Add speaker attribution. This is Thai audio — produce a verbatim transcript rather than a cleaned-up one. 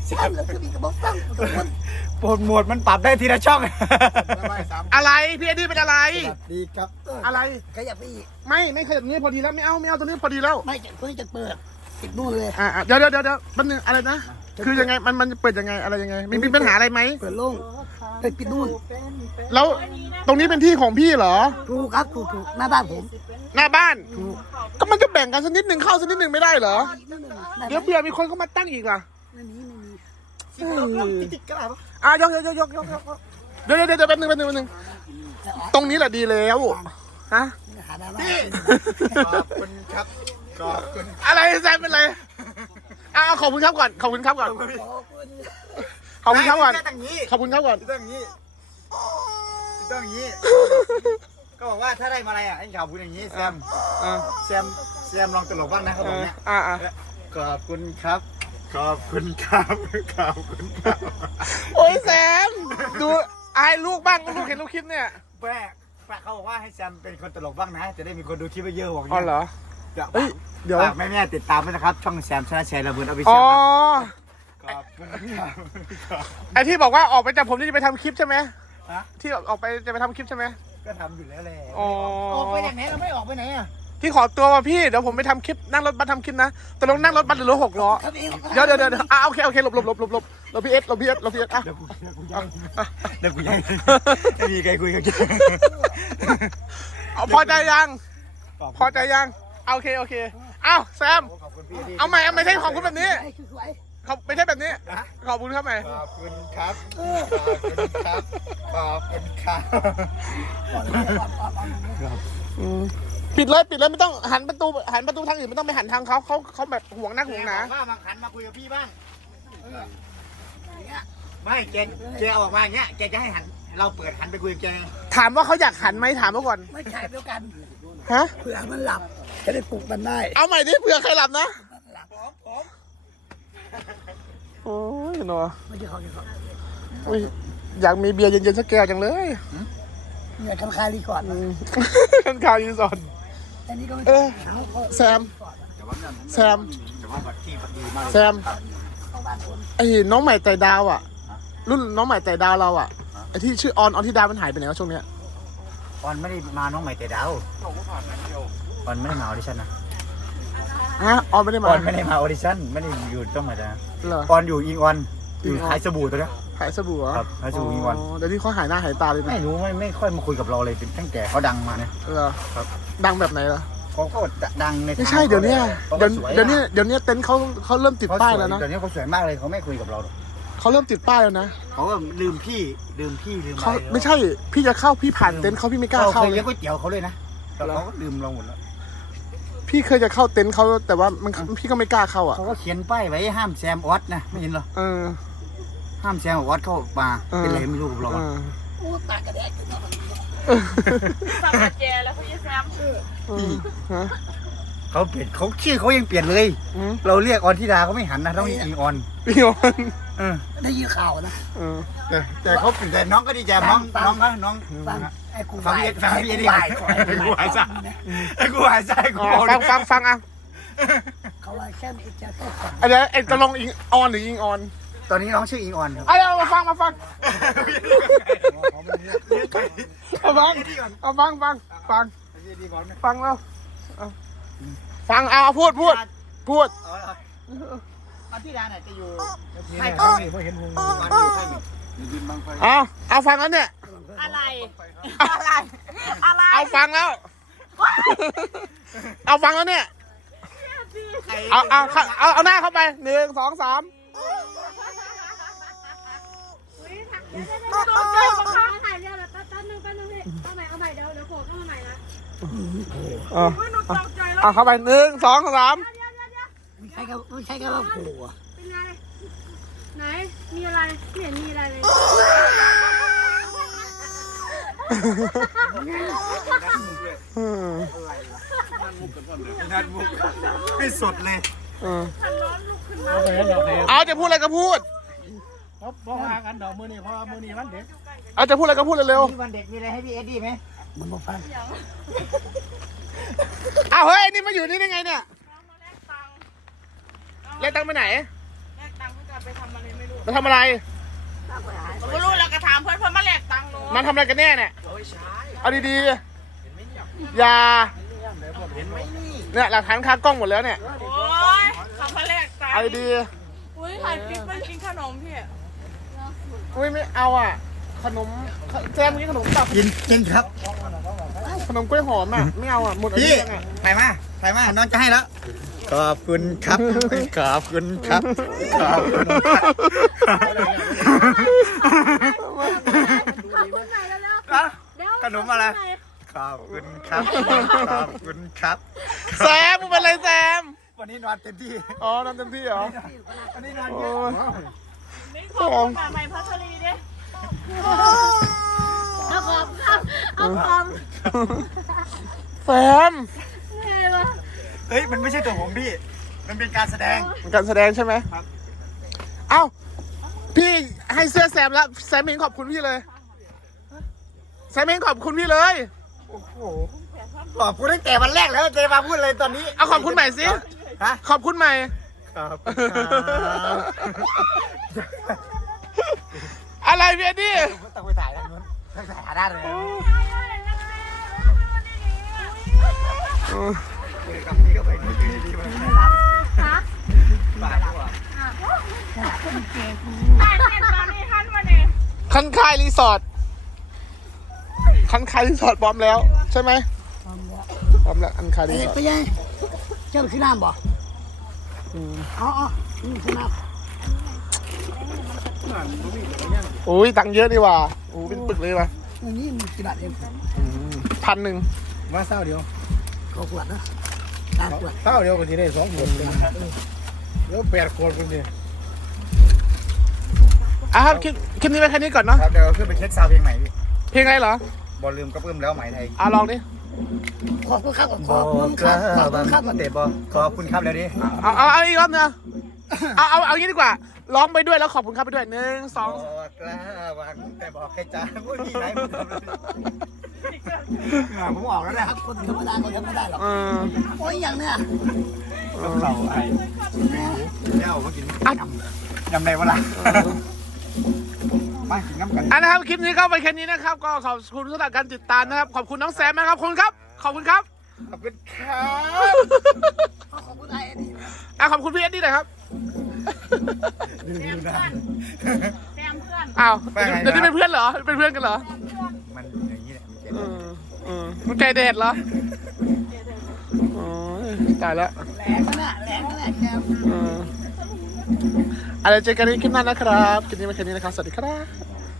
Speaker 1: แซมแล้วคือมีกระบอกตั้ง
Speaker 2: โปรโมทมันปรับได้ทีละช่อง
Speaker 3: อะไรพี่เอ็ดดี้เป็นอะไร
Speaker 1: ดีครับ
Speaker 3: อะไร
Speaker 1: ขยับไปอีก
Speaker 3: ไม่ไม่ขยับนี้พอดีแล้วไม่เอาไม่เอาตัวนี้พอดีแล้ว
Speaker 1: ไม่จะเพื่อจะเปิดติดนู่นเลย
Speaker 3: อ่าเดี๋ยวเดี๋ยวเดี๋ยวแป๊บนึงอะไรนะคือยังไงมันมันเปิดยังไงอะไรยังไงมีมีปัญหาอะไรไหม
Speaker 1: เปิดโล่งไปปิดนู่น
Speaker 3: แล้วตรงนี้เป็นที่ของพี่เหรอ
Speaker 1: ถูกครับถูกถูกหน้าบ้านผม
Speaker 3: หน้าบ้านก็มันจะแบ่งกันสักนิดหนึ่งเข้าสักนิดหนึ่งไม่ได้เหรอเดี๋ยวเผื่อมีคนเข้ามาตั้งอีกล่ะ
Speaker 1: ไม่มีไม่มีติดกระดาษ
Speaker 3: อ่ะยกยกยกยกยกเดี๋ยวเดี๋ยวเดี๋ยวแป๊บนึงแป๊บนึงแป๊บนึงตรงนี้แหละดีแล้วฮะ
Speaker 2: ขอบคุณครับขอบคุณ
Speaker 3: อะไรแซมเป็นไรอ่ะขอบคุณครับก่อนขอบคุณครับก่อนขอบคุณครับก่อนขอบคุณครับก่อน
Speaker 2: ต้องอย่างนี้ต้องอย่างนี้ก็บอกว่าถ้าได้มาอะไรอ่ะไอ้ข่าวพูดอย่างนี้แซมแซมแซมลองตลกบ้างนะครับผมเนี่ย
Speaker 3: อ่า
Speaker 2: ขอบคุณครับขอบคุณครับขอบคุณครับ
Speaker 3: โอ้ยแซมดูอายลูกบ้างลูกเห็นลูกคลิปเนี่ย
Speaker 2: แปะแปะเขาบอกว่าให้แซมเป็นคนตลกบ้างนะจะได้มีคนดูคลิปเยอะๆบอก
Speaker 3: อ๋อเหรอเฮ้ยเดี๋ยว
Speaker 2: แม่แม่ติดตามด้วยนะครับช่องแซมชนะชัยระเบิดอภิเษก
Speaker 3: อ๋อ
Speaker 2: ขอบคุณครับ
Speaker 3: ไอที่บอกว่าออกไปจากผมนี่จะไปทำคลิปใช่ไหมที่ออกไปจะไปทำคลิปใช่ไหม
Speaker 2: ก็ทำอยู่แล้วแหละ
Speaker 3: อ๋อ
Speaker 2: ออกไปจากไหนเราไม่ออกไปไหนอ่ะ
Speaker 3: ที่ขอตัวมาพี่เดี๋ยวผมไปทำคลิปนั่งรถบัสทำคลิปนะแต่ลงนั่งรถบัสหรือรถหกล้อเดี๋ยวเดี๋ยวเดี๋ยวอ่ะโอเคโอเคหลบหลบหลบหลบหลบหลบพี่เอสหลบพี่เอสหลบพี่เอสอ่ะ
Speaker 2: เดี๋ยวกูเดี๋ยวกูยังเดี๋ยวกูยังไม่มีใครคุยกับแก
Speaker 3: พอใจยังพอใจยังโอเคโอเคอ้าวแซมเอาใหม่เอาใหม่ใช่ขอบคุณแบบนี้ขอบไม่ใช่แบบนี้ขอบคุณครับใหม่
Speaker 2: ขอบคุณครับขอบคุณครับขอบคุณครับ
Speaker 3: ปิดเลยปิดเลยไม่ต้องหันประตูหันประตูทางอื่นไม่ต้องไปหันทางเขาเขาเขาแบบห่วงนักห่วงหนา
Speaker 2: ว่าบางขันมาคุยกับพี่บ้างไม่เจนเจออกมาอย่างเงี้ยเจจะให้หันเราเปิดหันไปคุยกับแก
Speaker 3: ถามว่าเขาอยากหันไหมถามมาก่อน
Speaker 1: ไม่ใช่เดียวกัน
Speaker 3: ฮะ
Speaker 1: เผื่อมันหลับจะได้ปลุกมันได้
Speaker 3: เอาใหม่ดิเผื่อใครหลับนะโอ้ยหนอ
Speaker 1: ไม่ใช่เขาเขา
Speaker 3: อยากมีเบียร์เย็นๆสักแก้วจังเลย
Speaker 1: เนี่ยคันคายรีก่อน
Speaker 3: คันคายรีสอร์ทเออแซมแซมแซมไอ้น้องใหม่ไต่ดาวอ่ะรุ่นน้องใหม่ไต่ดาวเราอ่ะไอ้ที่ชื่อออนออนที่ดาวมันหายไปไหนวะช่วงเนี้ย
Speaker 2: ออนไม่ได้มาน้องใหม่ไต่ดาวออนไม่ได้มาออดิชั่นนะ
Speaker 3: ฮะออนไม่ได้มา
Speaker 2: ออนไม่ได้มาออดิชั่นไม่ได้อยู่ต้องมาจ้ะออนอยู่อิงออนอยู่ขายสบู่ตัวเนี้ย
Speaker 3: ขายสบู่เหรอ
Speaker 2: ครับขายสบู่อิงออน
Speaker 3: เดี๋ยวนี้เขาหายหน้าหายตาเลย
Speaker 2: ไม่รู้ไม่ไม่ค่อยมาคุยกับเราเลยตั้งแต่เขาดังมาเนี่ย
Speaker 3: เหรอครับดังแบบไหนล่ะ
Speaker 2: เขาก็ดังใน
Speaker 3: ไม่ใช่เดี๋ยวนี้เดี๋ยวเดี๋ยวนี้เดี๋ยวนี้เต็นท์เขาเขาเริ่มติดป้ายแล้วนะ
Speaker 2: เดี๋ยวนี้เขาสวยมากเลยเขาไม่คุยกับเราหรอก
Speaker 3: เขาเริ่มติดป้ายแล้วนะ
Speaker 2: เขาก็ลืมพี่ลืมพี่ลืม
Speaker 3: เขาไม่ใช่พี่จะเข้าพี่ผ่านเต็นท์เขาพี่ไม่กล้าเข้า
Speaker 2: เลยก๋วยเตี๋ยวเขาเลยนะแต่เขาก็ลืมเราหมดแล้ว
Speaker 3: พี่เคยจะเข้าเต็นท์เขาแต่ว่ามันพี่ก็ไม่กล้าเข้าอ่ะ
Speaker 2: เขาก็เขียนป้ายไว้ห้ามแซมออสนะไม่เห็นเหรอ
Speaker 3: เออ
Speaker 2: ห้ามแซมออสเข้ามาเป็นไรไม่รู้กับเรา
Speaker 1: โอ้ตากระแดก
Speaker 4: สั่งมาแจแล้วพี่แซม
Speaker 2: เขาเปลี่ยนเขาชื่อเขายังเปลี่ยนเลยเราเรียกออนธิดาเขาไม่หันนะต้องอิงออน
Speaker 3: อิงออน
Speaker 1: ได้ยินข่าวนะ
Speaker 2: แต่แต่เขาแต่น้องก็ดีใจน้องน้องนะน้อง
Speaker 1: ไอ้กู
Speaker 2: ฟังพี่ฟังพี่ดีไอ้กูหายใจไอ้กูหายใจกู
Speaker 3: ฟังฟังฟังอ่ะ
Speaker 1: เขาว่าแค่ไอ้เจ้าก็
Speaker 3: ฟังอันนี้ไอ้จะลงอิงออนหรืออิงออน
Speaker 2: ตอนนี้น้องชื่ออิงออนครับ
Speaker 3: เอามาฟังมาฟังเอาฟังเอาฟังฟังฟังฟังแล้วฟังเอาพูดพูดพูด
Speaker 2: ออนธิดาเนี่ยจะอยู่ให้เขาเห็นหงมันอยู่ให้ยืนบังไฟ
Speaker 3: เอาเอาฟังแล้วเนี่ย
Speaker 4: อะไรอะไรอะไร
Speaker 3: เอาฟังแล้วเอาฟังแล้วเนี่ยเอาเอาเอาเอาหน้าเข้าไปหนึ่งสองสาม
Speaker 4: ถ่ายเรียแล้วแป๊บนึงแป๊บนึงพี่เอาใหม่เอาใหม่เดี๋ยวเดี๋ยวโผล่เข้ามาใหม่นะ
Speaker 3: เออเอาเข้าไปหนึ่งสองสาม
Speaker 1: ไม่ใช่ก็ไม่ใช่ก็ว่าโผล่
Speaker 4: เป็นไงไหนมีอะไรไม่เห็นมีอะไรเลย
Speaker 2: นัดมุกไม่สดเลย
Speaker 3: เอาจะพูดอะไรก็พูด
Speaker 2: เขาบอกหากันดอกมือนี่เพราะมือนี่วันเด็ก
Speaker 3: เอาจะพูดอะไรก็พูดเร็ว
Speaker 2: ๆวันเด็กมีอะไรให้พี่เอ็ดดี้ไหม
Speaker 1: มันมาฟัง
Speaker 3: อ้าวเฮ้ยนี่มาอยู่นี่ได้ไงเนี่ยแลกตังค์ไปไหน
Speaker 4: แลกตังค์เพื่อจะไปทำอะไรไม่
Speaker 3: มาทำอะไร
Speaker 5: ไม่รู้แล้วก็ถามเพื่อนเพื่อนมาแลกตังค์หนู
Speaker 3: มาทำอะไรกันแน่เนี่ยเอาดีๆอย่าเนี่ยหลักฐานคากล้องหมดแล้วเนี่ย
Speaker 5: โอ้ยทำมาแลกตังค์
Speaker 3: เอาดี
Speaker 5: อุ้ยถ่ายคลิปไปกินขนมพี่
Speaker 3: ๆอุ้ยไม่เอาอ่ะ ขนมแซมกินขนมตับ
Speaker 2: กินกินครับ
Speaker 3: ขนมกล้วยหอมอ่ะไม่เอาอ่ะหมดอายุ
Speaker 2: พี่
Speaker 3: ยังอ่ะ
Speaker 2: ถ่ายมาถ่ายมาน้องจะให้แล้วขอบคุณครับขอบคุณครับขอบคุณ
Speaker 4: คนไหนแล้วแล้ว
Speaker 2: ครับ
Speaker 4: เดี๋ยว
Speaker 2: ขนมอะไรขอบคุณครับขอบคุณครับ
Speaker 3: แซมมึงเป็นไรแซม
Speaker 2: วันนี้นอนเต็มที่
Speaker 3: อ๋อนอนเต็มที่เหรอ
Speaker 2: วันนี้นอนเย
Speaker 3: โอ้
Speaker 2: อะ
Speaker 3: ย
Speaker 5: นี่ขอบคุณแบบใหม่พัชรีดิ
Speaker 4: เอาของครับเอาของ
Speaker 3: แซม
Speaker 4: เฮ้ยวะ
Speaker 2: เฮ้ยมันไม่ใช่ตัวผมพี่ มันเป็นการแสดง
Speaker 3: เป็นการแสดงใช่ไหม
Speaker 2: ครับ
Speaker 3: เอ้าพี่ให้เสื้อแซมแล้วแซมเองขอบคุณพี่เลยแซมเองขอบคุณพี่เลย
Speaker 2: โอ้โหขอบคุณตั้งแต่วันแรกแล้วจะมาพูดเลยตอนนี้
Speaker 3: เอาขอบคุณใหม่สิ
Speaker 2: ฮะ
Speaker 3: ขอบคุณใหม่
Speaker 2: ขอบคุณครับ
Speaker 3: อะไรเบียดี้
Speaker 2: ต้องไปถ่ายด้านนู้นต้องถ่ายหาด้านเลยคุยกับพี่ก็ไปดีดีๆมันไม่รับ
Speaker 4: ฮะ
Speaker 2: บาดกว่า
Speaker 5: ถ่ายเสร็จตอนนี้ท่านมาเนี่ย
Speaker 3: คันคายรีสอร์ทคันคายรีสอร์ทพร้อมแล้ว ใช่ไหมพร้อมแล้วคันคายรี
Speaker 1: เอ๊ะ
Speaker 3: สอร์ท
Speaker 1: ไปยังเจ้าขึ้นน้ำบ่
Speaker 3: อืม
Speaker 1: อ๋ออ๋อนี่ขึ้นน้ำ
Speaker 3: โอ้ยตังค์เยอะดีว่ะโอ้เป็นปึกเลยว่ะ
Speaker 1: อันนี้มันกี่บาทเอง
Speaker 3: พันหนึ่ง
Speaker 2: ว่าเศร้าเดียว
Speaker 1: ก็ขวดนะตามขวด
Speaker 2: เศร้าเดียวก็ทีได้สองขวดเดี๋ยวแปดขวดคนเดียว
Speaker 3: อ่ะครับคลิปคลิปนี้ไปแค่นี้ก่อนเนาะ
Speaker 2: ครับเดี๋ยวขึ้นไปเช็คซาวด์เพลงใหม่พี่
Speaker 3: เพลงอะไรเหรอบ
Speaker 2: อลลืมก็เพิ่มแล้วไหมไทย
Speaker 3: อ่ะลองดิ
Speaker 1: ขอบคุณครับขอบคุณครับขอบคุณครับ
Speaker 2: เตะบอลขอบคุณครับแล้วดิ
Speaker 3: เอาเอาเอาอีกรอบนึงเอาเอาเอางี้ดีกว่าร้องไปด้วยแล้วขอบคุณครับไปด้วยหนึ่งสอง
Speaker 2: บอกแล้ววางแต่บอกใครจ้าพูดที่ไหนผมทำเลยผมออกแล้วนะ
Speaker 1: ค
Speaker 2: ค
Speaker 1: รั
Speaker 2: รั
Speaker 1: บบ คนธรรมดาเขาทำไม่ได้หรอก
Speaker 3: เออ
Speaker 1: โอ้ยอย่างเนี้ย
Speaker 2: เราไอ้เจ้ามากิน
Speaker 3: อ่ะ
Speaker 2: ยำในเวลามากินน้ำกัน
Speaker 3: อันนะครับคลิปนี้ก็ไปแค่นี้นะครับ ก็ขอบคุณสำหรับการติดตามนะครับขอบคุณน้องแซมนะครับขอบคุณครับขอบคุณครับ
Speaker 2: ขอบคุณครับ
Speaker 1: ขอบคุณไอ้นี่
Speaker 3: อ่ะขอบคุณพี่เอ็ดดี้หน่อยครับ
Speaker 2: ดูดูนะ
Speaker 5: แซมเพื่อน
Speaker 3: อ้าว
Speaker 2: ไปไหนครับ
Speaker 3: เดี๋ยวนี้เป็นเพื่อนเหรอเป็นเพื่อนกันเหรอ
Speaker 2: มันอย่างนี้แหละมันเจ็บ
Speaker 3: เออเออมันใจเด็ดเหรอโอ้ยตายแล้ว
Speaker 1: แหลงนั่นแหละแหลงนั่นแหละแก
Speaker 3: เอออะไรเจอกันในคลิปหน้านะครับคลิปนี้มาแค่นี้นะครับสวัสดีครับ